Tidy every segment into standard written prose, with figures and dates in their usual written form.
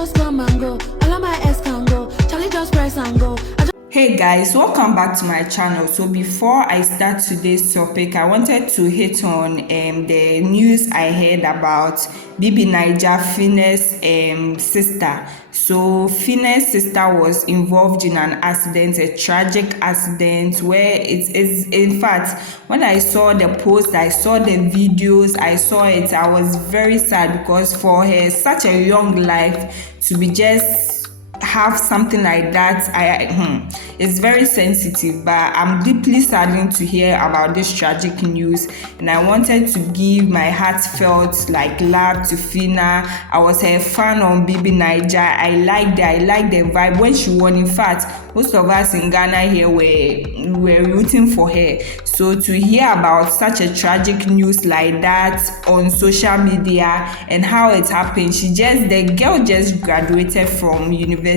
just come and go. All of my ex can go. Charlie just press and go. Hey guys, welcome back to my channel. So before I start today's topic, I wanted to hit on the news I heard about BBNaija, Phyna's sister. So Phyna's sister was involved in an accident, a tragic accident where it is, in fact, when I saw the post, I saw the videos, I saw it, I was very sad because for her, such a young life to be just have something like that, it's very sensitive, but I'm deeply saddened to hear about this tragic news, and I wanted to give my heartfelt love to Phyna. I was a fan on BBNaija. I liked the vibe when she won. In fact, most of us in Ghana here were rooting for her. So to hear about such a tragic news like that on social media and how it happened, the girl just graduated from university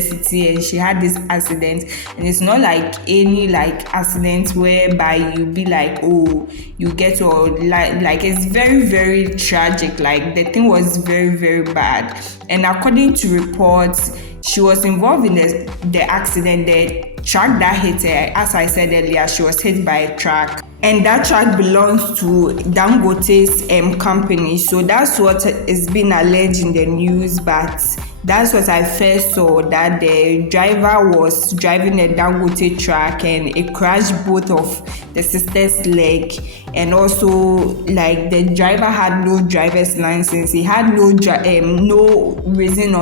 and she had this accident, and it's not like any accident whereby you be like, oh, you get or it's very, very tragic. The thing was very, very bad, and according to reports, she was involved in the accident. The truck that hit her, as I said earlier, she was hit by a truck, and that truck belongs to Dangote's company. So that's what is being alleged in the news, but that's what I first saw, that the driver was driving a Dangote truck and it crashed both of the sister's leg, and also the driver had no driver's license. He had no reason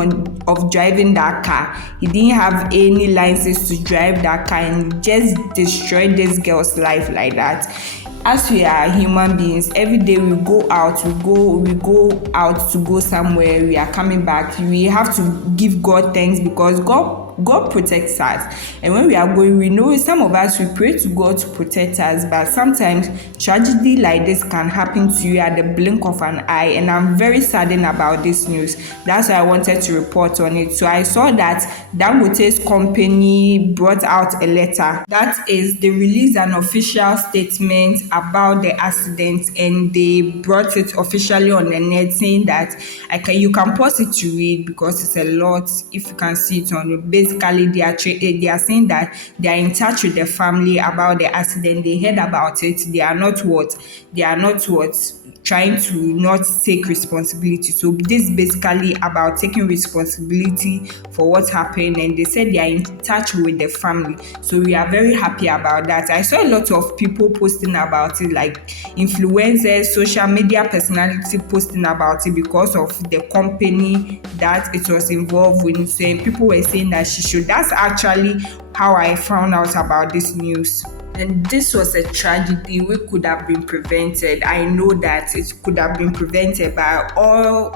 of driving that car. He didn't have any license to drive that car, and he just destroyed this girl's life like that. As we are human beings, every day we go out to go somewhere, we are coming back. We have to give God thanks because God protects us. And when we are going, we know some of us, we pray to God to protect us, but sometimes tragedy like this can happen to you at the blink of an eye, and I'm very saddened about this news. That's why I wanted to report on it. So I saw that Dangote's company brought out a letter that is, they released an official statement about the accident, and they brought it officially on the net, saying that you can pause it to read because it's a lot. If you can see it on basically they are saying that they are in touch with the family about the accident. They heard about it. They are not trying to not take responsibility. So this is basically about taking responsibility for what happened, and they said they are in touch with the family. So we are very happy about that. I saw a lot of people posting about it, like influencers, social media personality posting about it because of the company that it was involved with. Saying people were saying that she should. That's actually how I found out about this news. And this was a tragedy which could have been prevented. I know that it could have been prevented, but all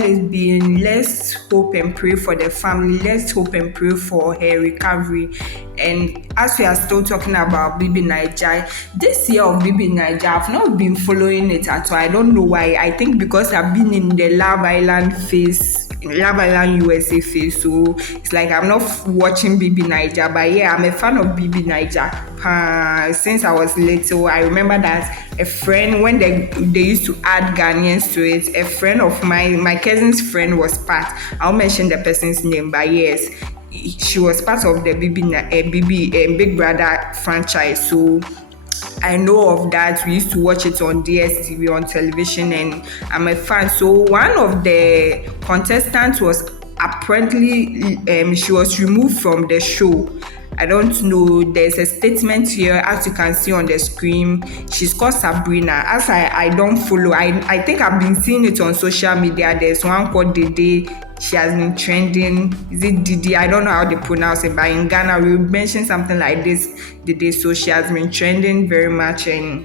is being, let's hope and pray for the family. Let's hope and pray for her recovery. And as we are still talking about BBNaija, this year of BBNaija, I've not been following it at all. I don't know why. I think because I've been in the Love Island USA phase, so it's like I'm not watching BBNaija. But yeah, I'm a fan of BBNaija since I was little. I remember that a friend, when they used to add Ghanaians to it, a friend of my cousin's friend was part. I'll mention the person's name, but yes, she was part of the Big Brother franchise. So I know of that. We used to watch it on DSTV on television, and I'm a fan. So one of the contestants was apparently she was removed from the show. I don't know. There's a statement here, as you can see on the screen. She's called Sabrina. As I don't follow, I think I've been seeing it on social media. There's one called Dede. She has been trending. Is it Didi? I don't know how they pronounce it, but in Ghana we mention something like this, Dede. So she has been trending very much. And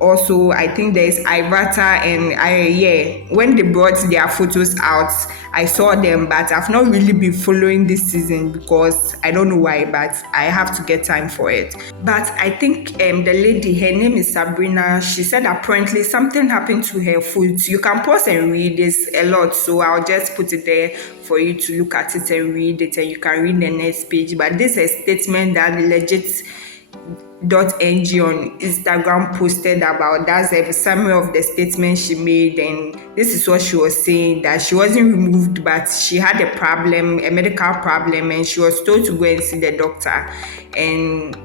also I think there's Ivata, and when they brought their photos out, I saw them, but I've not really been following this season because I don't know why, but I have to get time for it. But I think the lady, her name is Sabrina, she said apparently something happened to her foot. You can pause and read this a lot, so I'll just put it there for you to look at it and read it, and you can read the next page. But this is a statement that legit on Instagram posted about that's a summary of the statement she made, and this is what she was saying, that she wasn't removed but she had a problem, a medical problem, and she was told to go and see the doctor, and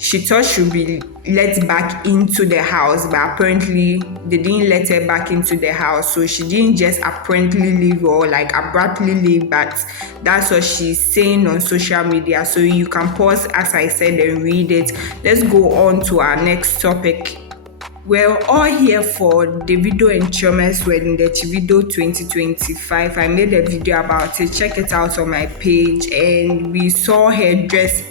she thought she would be let back into the house, but apparently they didn't let her back into the house. So she didn't just apparently leave or like abruptly leave, but that's what she's saying on social media. So you can pause, as I said, and read it. Let's go on to our next topic. We're all here for Davido and Chioma's wedding, the Chivido 2025. I made a video about it. Check it out on my page, and we saw her dress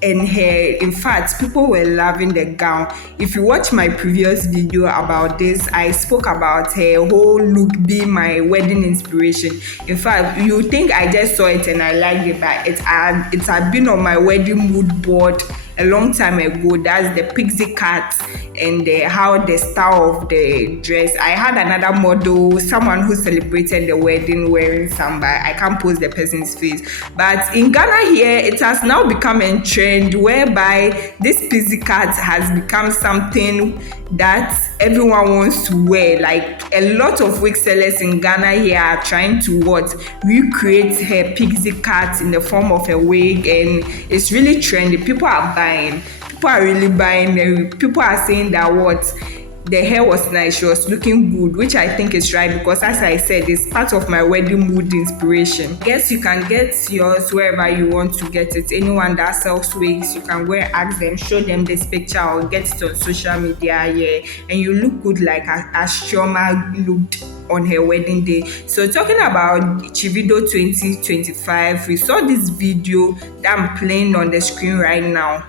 and hair. In fact, people were loving the gown. If you watch my previous video about this, I spoke about her whole look being my wedding inspiration. In fact, you think I just saw it and I liked it, but it had been on my wedding mood board a long time ago. That's the pixie cut and how the style of the dress. I had another model, someone who celebrated the wedding wearing some, but I can't post the person's face. But in Ghana here, it has now become a trend whereby this pixie cut has become something that everyone wants to wear. Like a lot of wig sellers in Ghana here are trying to recreate her pixie cut in the form of a wig, and it's really trendy. People are buying. People are really buying. People are saying that the hair was nice, she was looking good, which I think is right, because as I said, it's part of my wedding mood inspiration. I guess you can get yours wherever you want to get it. Anyone that sells wigs, you can go and ask them, show them this picture or get it on social media, yeah, and you look good like as Chioma looked on her wedding day. So talking about Chivido 2025, we saw this video that I'm playing on the screen right now.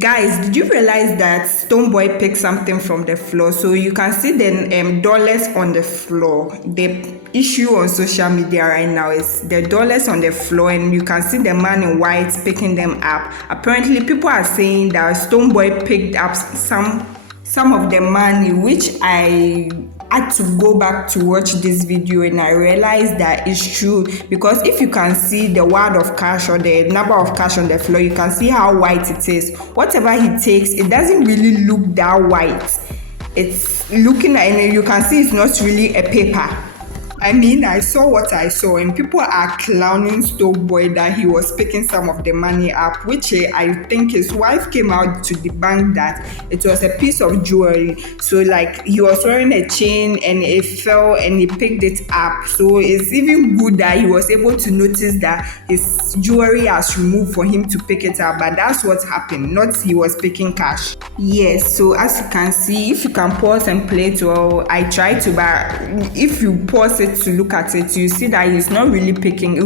Guys, did you realize that Stonebwoy picked something from the floor? So you can see the dollars on the floor. The issue on social media right now is the dollars on the floor, and you can see the man in white picking them up. Apparently, people are saying that Stonebwoy picked up some of the money, which I had to go back to watch this video, and I realized that it's true, because if you can see the word of cash or the number of cash on the floor, you can see how white it is. Whatever he takes, it doesn't really look that white. It's looking, and you can see it's not really a paper. I mean, I saw what I saw, and people are clowning Stonebwoy that he was picking some of the money up, which I think his wife came out to debunk that it was a piece of jewelry. So like he was wearing a chain and it fell and he picked it up. So it's even good that he was able to notice that his jewelry has removed for him to pick it up, but that's what happened, not he was picking cash. Yes, so as you can see, if you can pause and play it, well, I try to, but if you pause it to look at it, you see that he's not really picking.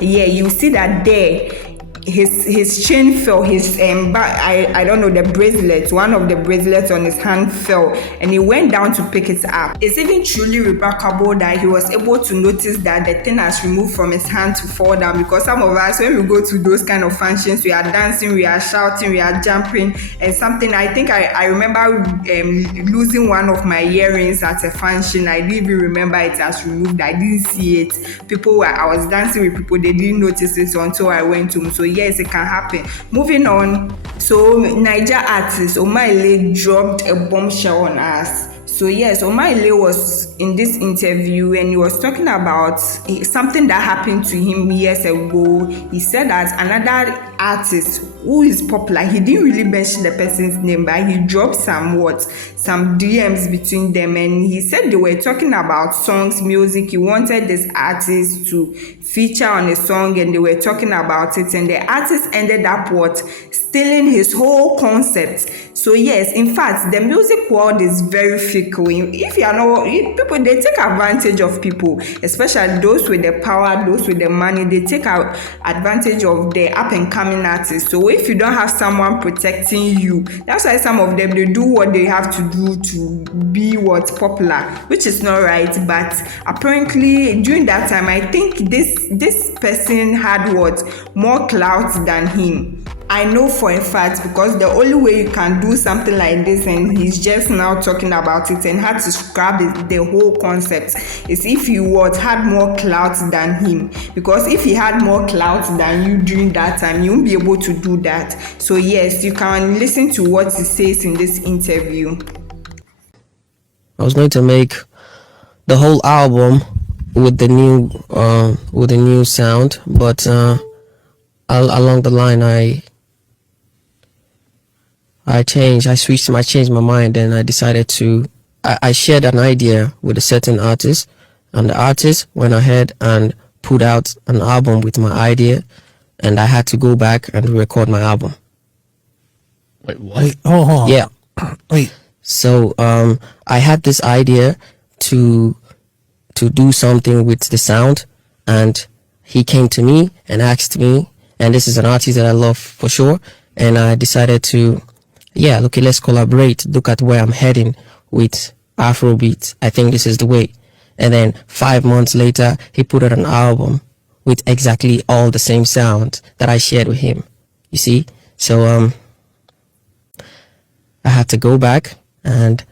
Yeah, you see that there his chain fell, his I don't know, the bracelet, one of the bracelets on his hand fell, and he went down to pick it up. It's even truly remarkable that he was able to notice that the thing has removed from his hand to fall down, because some of us, when we go to those kind of functions, we are dancing, we are shouting, we are jumping, and something, I think I remember losing one of my earrings at a function. I didn't even remember it has removed. I didn't see it. I was dancing with people, they didn't notice it until I went home. So yes, it can happen. Moving on. So Naija artist Omay Lay dropped a bombshell on us. So yes, Omay Lay was in this interview and he was talking about something that happened to him years ago. He said that another artist who is popular, he didn't really mention the person's name, but he dropped some DMs between them, and he said they were talking about songs, music. He wanted this artist to feature on a song and they were talking about it, and the artist ended up stealing his whole concept. So yes, in fact, the music world is very fickle. If you are not, people, they take advantage of people, especially those with the power, those with the money. They take advantage of the up and coming artists. So if you don't have someone protecting you, that's why some of them, they do what they have to do to be popular, which is not right. But apparently during that time, I think this person had more clout than him. I know for a fact, because the only way you can do something like this, and he's just now talking about it and had to scrap the whole concept, is if you had more clout than him. Because if he had more clout than you during that time, you won't be able to do that. So yes, you can listen to what he says in this interview. I was going to make the whole album with the new sound, but along the line I changed my mind, and I decided to, I shared an idea with a certain artist, and the artist went ahead and put out an album with my idea, and I had to go back and record my album. Wait, what? Wait, hold on. Yeah. Wait. So I had this idea to do something with the sound, and he came to me and asked me, and this is an artist that I love for sure, and I decided to, yeah, okay, let's collaborate. Look at where I'm heading with Afrobeat. I think this is the way. And then 5 months later, he put out an album with exactly all the same sound that I shared with him. You see? So I had to go back, and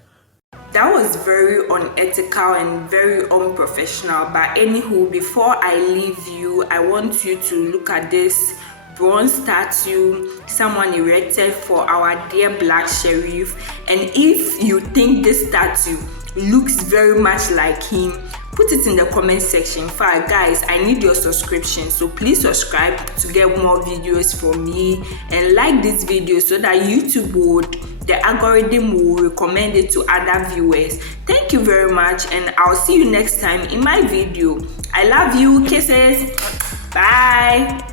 that was very unethical and very unprofessional. But anywho, before I leave you, I want you to look at this bronze statue someone erected for our dear Black Sheriff. And if you think this statue looks very much like him, put it in the comment section. In fact, guys, I need your subscription, so please subscribe to get more videos from me, and like this video so that the algorithm will recommend it to other viewers. Thank you very much, and I'll see you next time in my video. I love you. Kisses. Bye.